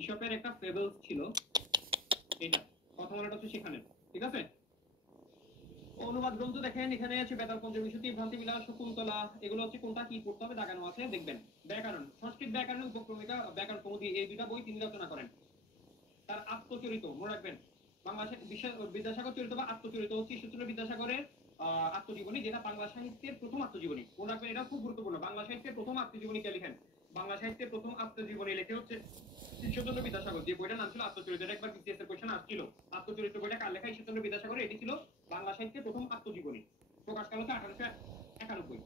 ইসপের একটা ফেবলস ছিল, এটা কথা বলাটা হচ্ছে সেখানে, ঠিক আছে। অনুবাদ গ্রন্থ দেখেন, এখানে আছে বেতাল পঞ্চবিংশতি, ভ্রান্তি বিলাস, শকুন্তলা, এগুলো হচ্ছে কোনটা কি পড়তে হবে দাগানো আছে, দেখবেন। ব্যাকরণ, সংস্কৃত ব্যাকরণের উপক্রমিকা, ব্যাকরণ কৌমুদী, এই দুইটা বই তিনি রচনা করেন। তার আত্মচরিত মনে রাখবেন, বাংলাদেশের বিদ্যাসাগর চরিত বা আত্মচরিত হচ্ছে ঈশ্বরচন্দ্র বিদ্যাসাগরের আত্মজীবনী, যেটা বাংলা সাহিত্যের প্রথম আত্মজীবনী। মনে রাখবেন, এটা খুব গুরুত্বপূর্ণ। বাংলা সাহিত্যের প্রথম আত্মজীবনী কে লিখেন? বাংলা সাহিত্যের প্রথম আত্মজীবনী লেখে হচ্ছে ঈশ্বরচন্দ্র বিদ্যাসাগর। যে বইটার নাম ছিল আত্মচরিত, একবার বিসিএস এর কোশ্চেন আসছিল, আত্মচরিত বইটা কার লেখা? ঈশ্বরচন্দ্র বিদ্যাসাগর। এটি ছিল বাংলা সাহিত্যের প্রথম আত্মজীবনী, প্রকাশকাল হচ্ছে 1891।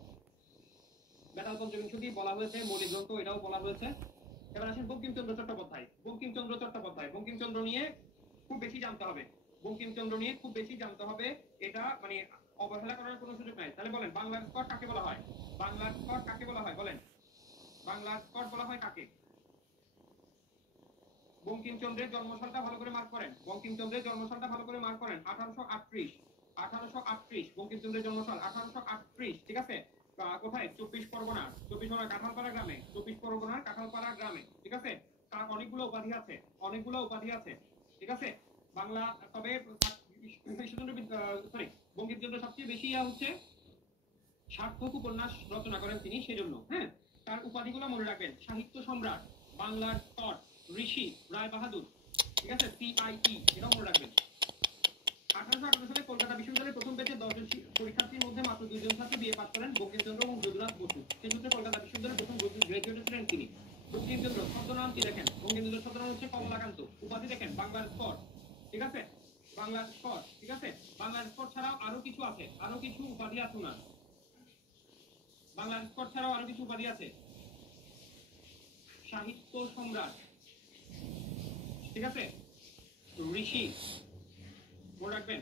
বেতাল পঞ্চবিংশতি বলা হয়েছে, মৌলিক গ্রন্থ এটাও বলা হয়েছে। এবার আসেন বঙ্কিমচন্দ্র চট্টোপাধ্যায়। বঙ্কিমচন্দ্র চট্টোপাধ্যায়, বঙ্কিমচন্দ্র নিয়ে খুব বেশি জানতে হবে, বঙ্কিমচন্দ্র নিয়ে খুব বেশি জানতে হবে, এটা মানে অবহেলা করার কোনো সুযোগ নাই। তাহলে বলেন, বাংলার স্কট কাকে বলা হয়? বাংলার স্কট কাকে বলা হয় বলেন? বাংলার স্কট বলা হয় কাকে? বঙ্কিমচন্দ্রের জন্মসালটা ভালো করে মার্ক করেন, বঙ্কিমচন্দ্রের জন্মসালটা ভালো করে মার্ক করেন। 1838, 1838 বঙ্কিমচন্দ্রের জন্মসাল, 1838, ঠিক আছে। কোথায়? 24 পরগনা, 24 পরগনা কাঁঠালপাড়া গ্রামে, 24 পরগনার কাঁঠালপাড়া গ্রামে, ঠিক আছে। তার অনেকগুলো উপাধি আছে, অনেকগুলো উপাধি আছে, ঠিক আছে। বাংলা, তবে সরি, বঙ্কিমচন্দ্র সবচেয়ে বেশি হচ্ছে সার্থক উপন্যাস রচনা করেন তিনি, সেজন্য। হ্যাঁ, তার উপাধিগুলো মনে রাখবেন: সাহিত্য সম্রাট, বাংলার স্কট, ঋষি, রায় বাহাদুর, ঠিক আছে, CIE, এটাও মনে রাখবেন। 1818 সালে কলকাতা বিশ্ববিদ্যালয়ের প্রথম ব্যাচে 10 জন পরীক্ষার্থীর মধ্যে মাত্র 2 জন ছাত্র বিএ পাস করেন, বঙ্কিমচন্দ্র এবং যদুনাথ বসু। সেক্ষেত্রে কলকাতা বিশ্ববিদ্যালয়ের প্রথম গ্রাজুয়েট ছিলেন তিনি। বঙ্কিমচন্দ্র ছদ্মনাম কি দেখেন? বঙ্কিমচন্দ্র ছদ্মনাম হচ্ছে কমলাকান্ত। উপাধি দেখেন বাংলার স্কট, ঠিক আছে, বাংলার স্কট, ঠিক আছে। বাংলার স্কট ছাড়াও আরো কিছু আছে, আরো কিছু উপাধি আছে না। বাংলার স্কট ছাড়াও আরো কিছু উপাধি আছে। সাহিত্য সম্রাট, ঠিক আছে, ঋষি, মনে রাখবেন।